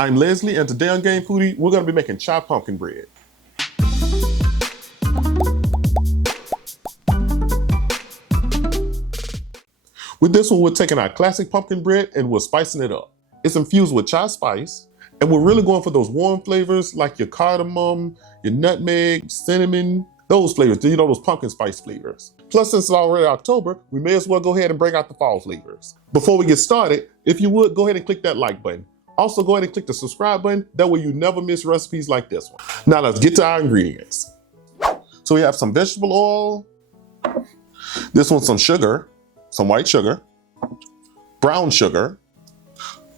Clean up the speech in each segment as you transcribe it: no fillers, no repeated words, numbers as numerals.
I'm Leslie, and today on Game Foodie, we're going to be making chopped pumpkin bread. With this one, we're taking our classic pumpkin bread and we're spicing it up. It's infused with chopped spice, and we're really going for those warm flavors like your cardamom, your nutmeg, cinnamon, those flavors, you know, those pumpkin spice flavors. Plus, since it's already October, we may as well go ahead and bring out the fall flavors. Before we get started, if you would, go ahead and click that like button. Also, go ahead and click the subscribe button. That way you never miss recipes like this one. Now let's get to our ingredients. So we have some vegetable oil. This one's some sugar, some white sugar, brown sugar,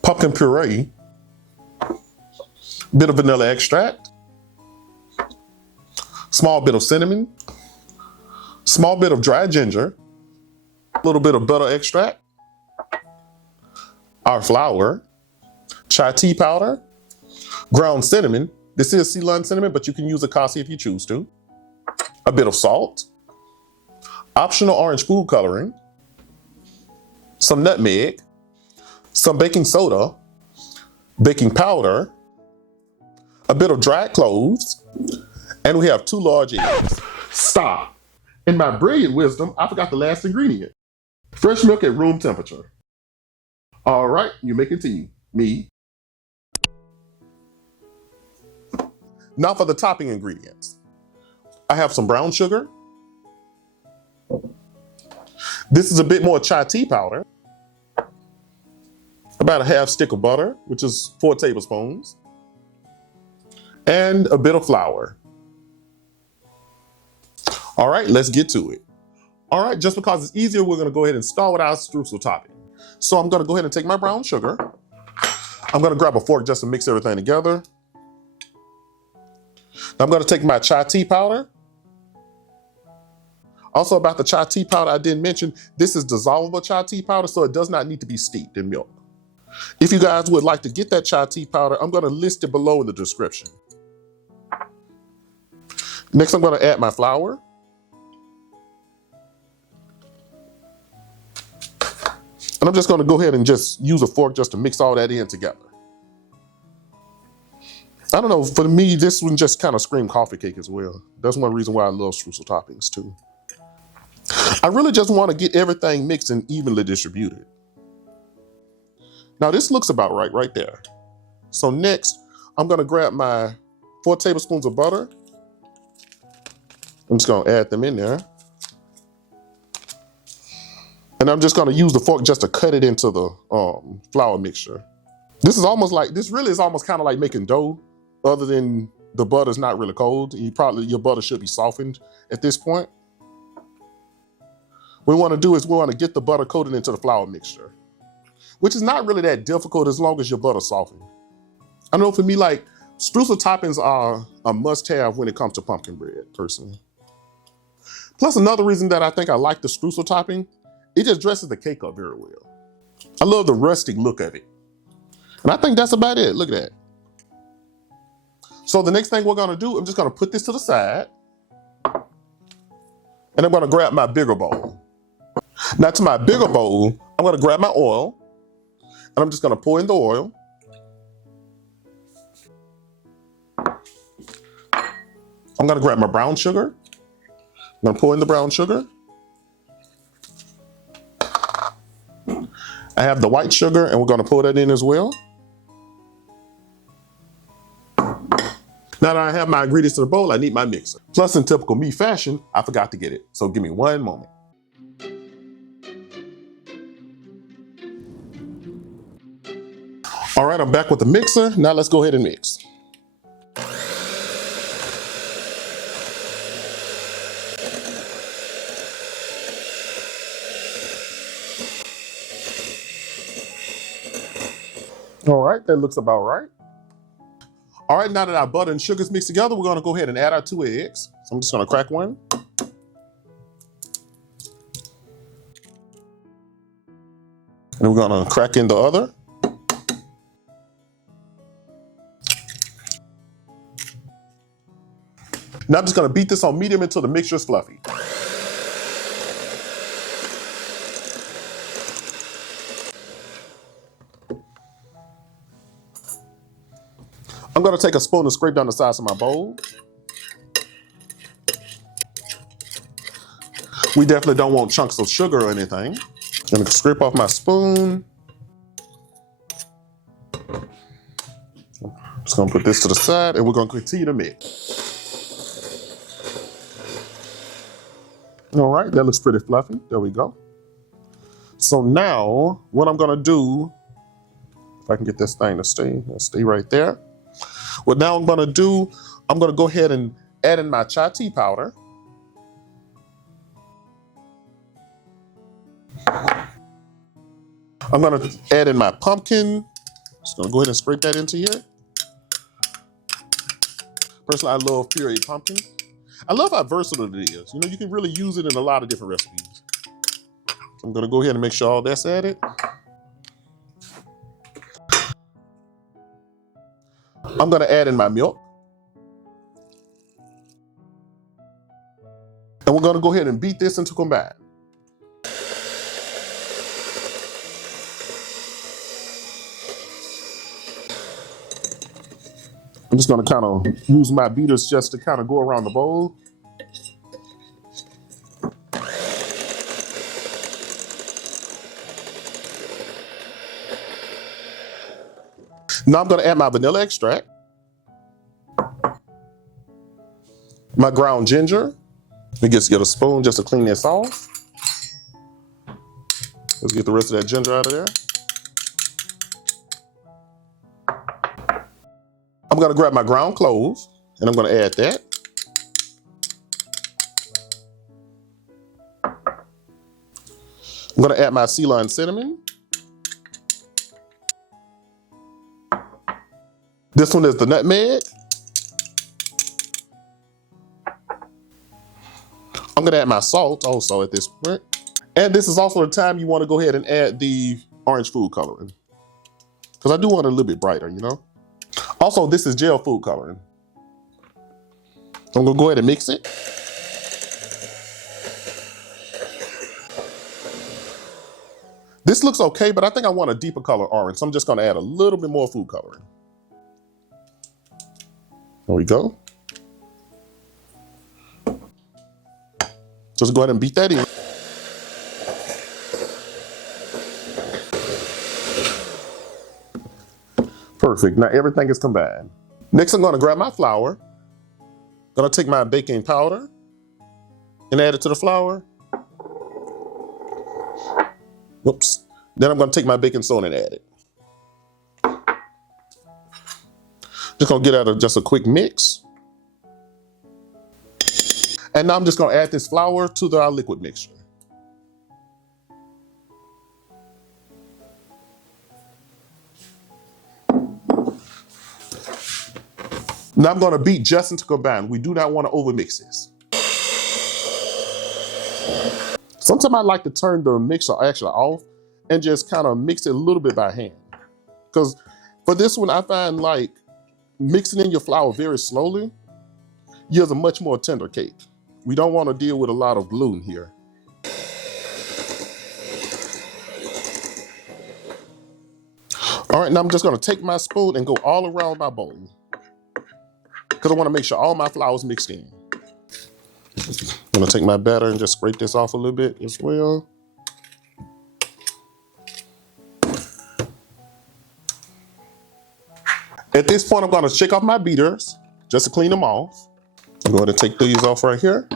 pumpkin puree, bit of vanilla extract, small bit of cinnamon, small bit of dry ginger, a little bit of butter extract, our flour, chai tea powder, ground cinnamon. This is Ceylon cinnamon, but you can use Akasi if you choose to. A bit of salt, optional orange food coloring, some nutmeg, some baking soda, baking powder, a bit of dried cloves, and we have 2 large eggs. Stop. In my brilliant wisdom, I forgot the last ingredient. Fresh milk at room temperature. All right, you may continue. Me. Now for the topping ingredients. I have some brown sugar. This is a bit more chai tea powder. About a half stick of butter, which is 4 tablespoons. And a bit of flour. All right, let's get to it. All right, just because it's easier, we're gonna go ahead and start with our streusel topping. So I'm gonna go ahead and take my brown sugar. I'm gonna grab a fork just to mix everything together. Now I'm gonna take my chai tea powder. Also about the chai tea powder, I didn't mention, this is dissolvable chai tea powder, so it does not need to be steeped in milk. If you guys would like to get that chai tea powder, I'm gonna list it below in the description. Next, I'm gonna add my flour. And I'm just gonna go ahead and just use a fork just to mix all that in together. I don't know, for me, this one just kind of screamed coffee cake as well. That's one reason why I love streusel toppings too. I really just want to get everything mixed and evenly distributed. Now this looks about right there. So next, I'm gonna grab my 4 tablespoons of butter. I'm just gonna add them in there. And I'm just gonna use the fork just to cut it into the flour mixture. This really is almost kind of like making dough, other than the butter's not really cold. Your butter should be softened at this point. What we wanna do is we wanna get the butter coated into the flour mixture, which is not really that difficult as long as your butter's softened. I know for me, like, streusel toppings are a must-have when it comes to pumpkin bread, personally. Plus another reason that I think I like the streusel topping, it just dresses the cake up very well. I love the rustic look of it. And I think that's about it, look at that. So the next thing we're gonna do, I'm just gonna put this to the side. And I'm gonna grab my bigger bowl. Now to my bigger bowl, I'm gonna grab my oil, and I'm just gonna pour in the oil. I'm gonna grab my brown sugar. I'm gonna pour in the brown sugar. I have the white sugar, and we're gonna pour that in as well. Now that I have my ingredients in the bowl, I need my mixer. Plus, in typical me fashion, I forgot to get it. So give me one moment. All right, I'm back with the mixer. Now let's go ahead and mix. All right, that looks about right. All right, now that our butter and sugar's mixed together, we're gonna go ahead and add our 2 eggs. So I'm just gonna crack one. And we're gonna crack in the other. Now I'm just gonna beat this on medium until the mixture is fluffy. I'm gonna take a spoon and scrape down the sides of my bowl. We definitely don't want chunks of sugar or anything. I'm gonna scrape off my spoon. Just gonna put this to the side and we're gonna continue to mix. All right, that looks pretty fluffy. There we go. So now what I'm gonna do, if I can get this thing to stay right there. What now I'm gonna do, I'm gonna go ahead and add in my chai tea powder. I'm gonna add in my pumpkin. Just gonna go ahead and scrape that into here. Personally, I love pureed pumpkin. I love how versatile it is. You know, you can really use it in a lot of different recipes. So I'm gonna go ahead and make sure all that's added. I'm gonna add in my milk. And we're gonna go ahead and beat this into combine. I'm just gonna kind of use my beaters just to kind of go around the bowl. Now I'm gonna add my vanilla extract, my ground ginger. Let me just get a spoon just to clean this off. Let's get the rest of that ginger out of there. I'm gonna grab my ground cloves and I'm gonna add that. I'm gonna add my Ceylon cinnamon. This one is the nutmeg. I'm gonna add my salt also at this point. And this is also the time you wanna go ahead and add the orange food coloring. Because I do want it a little bit brighter, you know? Also, this is gel food coloring. I'm gonna go ahead and mix it. This looks okay, but I think I want a deeper color orange, so I'm just gonna add a little bit more food coloring. There we go. Just go ahead and beat that in. Perfect, now everything is combined. Next, I'm gonna grab my flour. Gonna take my baking powder and add it to the flour. Whoops. Then I'm gonna take my baking soda and add it. Just gonna get out of just a quick mix. And now I'm just gonna add this flour to our liquid mixture. Now I'm gonna beat just into combine. We do not wanna overmix this. Sometimes I like to turn the mixer actually off and just kind of mix it a little bit by hand. Because for this one, I find like mixing in your flour very slowly yields a much more tender cake. We don't want to deal with a lot of gluten here. All right, now I'm just gonna take my spoon and go all around my bowl because I want to make sure all my flour is mixed in. I'm gonna take my batter and just scrape this off a little bit as well. At this point, I'm gonna shake off my beaters just to clean them off. I'm going to take these off right here.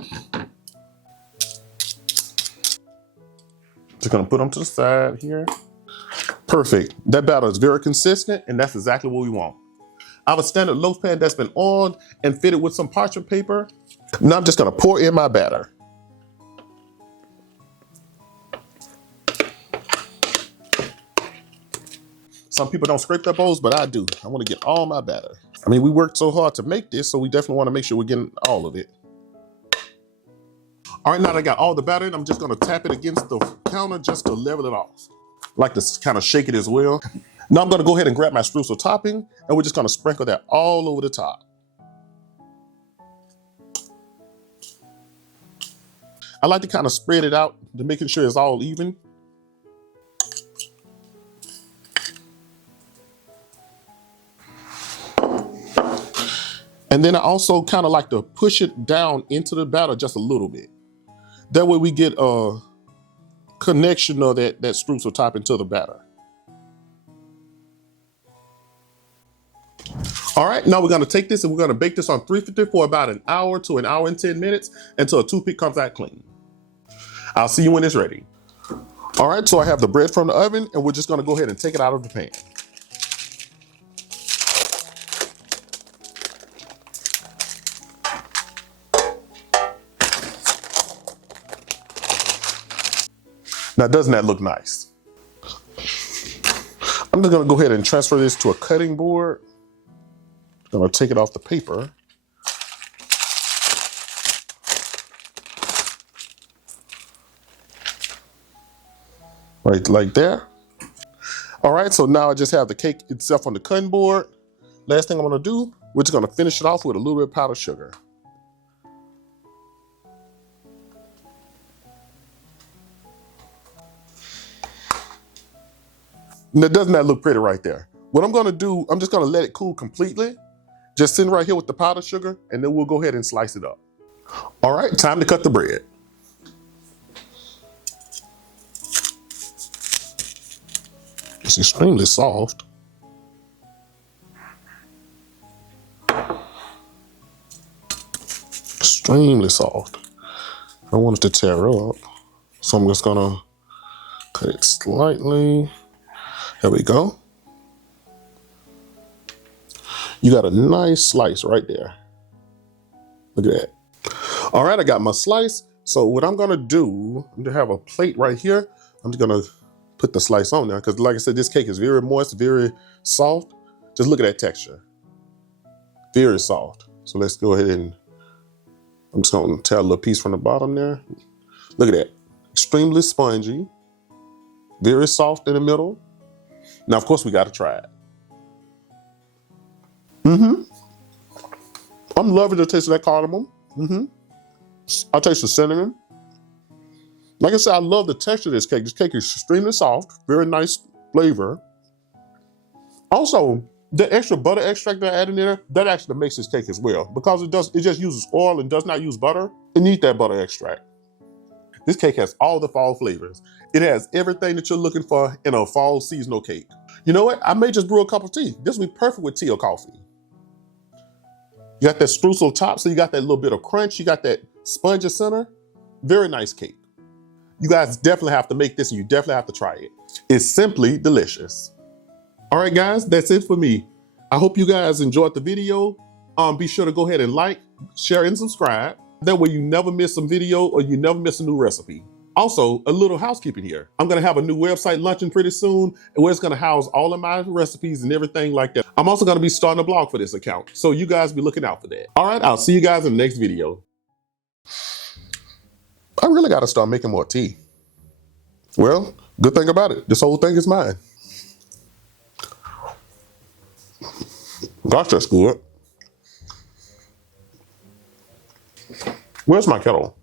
Just gonna put them to the side here. Perfect. That batter is very consistent and that's exactly what we want. I have a standard loaf pan that's been oiled and fitted with some parchment paper. Now I'm just gonna pour in my batter. Some people don't scrape their bowls, but I do. I wanna get all my batter. I mean, we worked so hard to make this, so we definitely wanna make sure we're getting all of it. All right, now that I got all the batter in, I'm just gonna tap it against the counter just to level it off. Like to kind of shake it as well. Now I'm gonna go ahead and grab my Streusel topping and we're just gonna sprinkle that all over the top. I like to kind of spread it out to making sure it's all even. And then I also kind of like to push it down into the batter just a little bit. That way we get a connection of that streusel topping to the batter. All right, now we're gonna take this and we're gonna bake this on 350 for about an hour to an hour and 10 minutes until a toothpick comes out clean. I'll see you when it's ready. All right, so I have the bread from the oven and we're just gonna go ahead and take it out of the pan. Now, doesn't that look nice? I'm just gonna go ahead and transfer this to a cutting board. I'm gonna take it off the paper. Right like there. All right, so now I just have the cake itself on the cutting board. Last thing I'm gonna do, we're just gonna finish it off with a little bit of powdered sugar. Now, doesn't that look pretty right there? What I'm gonna do, I'm just gonna let it cool completely. Just sitting right here with the powdered sugar, and then we'll go ahead and slice it up. All right, time to cut the bread. It's extremely soft. Extremely soft. I don't want it to tear up, so I'm just gonna cut it slightly. There we go. You got a nice slice right there. Look at that. All right, I got my slice. So what I'm gonna do, I'm gonna have a plate right here. I'm just gonna put the slice on there because like I said, this cake is very moist, very soft. Just look at that texture. Very soft. So let's go ahead and, I'm just gonna tear a little piece from the bottom there. Look at that. Extremely spongy, very soft in the middle. Now, of course, we gotta try it. I'm loving the taste of that cardamom. I taste the cinnamon. Like I said, I love the texture of this cake. This cake is extremely soft, very nice flavor. Also, the extra butter extract that I added in there, that actually makes this cake as well. Because it just uses oil and does not use butter. It needs that butter extract. This cake has all the fall flavors. It has everything that you're looking for in a fall seasonal cake. You know what? I may just brew a cup of tea. This would be perfect with tea or coffee. You got that streusel top, so you got that little bit of crunch. You got that spongy center. Very nice cake. You guys definitely have to make this and you definitely have to try it. It's simply delicious. All right, guys, that's it for me. I hope you guys enjoyed the video. Be sure to go ahead and like, share, and subscribe. That way you never miss some video or you never miss a new recipe. Also, a little housekeeping here. I'm gonna have a new website launching pretty soon, and where it's gonna house all of my recipes and everything like that. I'm also gonna be starting a blog for this account, so you guys be looking out for that. All right, I'll see you guys in the next video. I really gotta start making more tea. Well, good thing about it, this whole thing is mine. Gosh, that's good. Where's my kettle?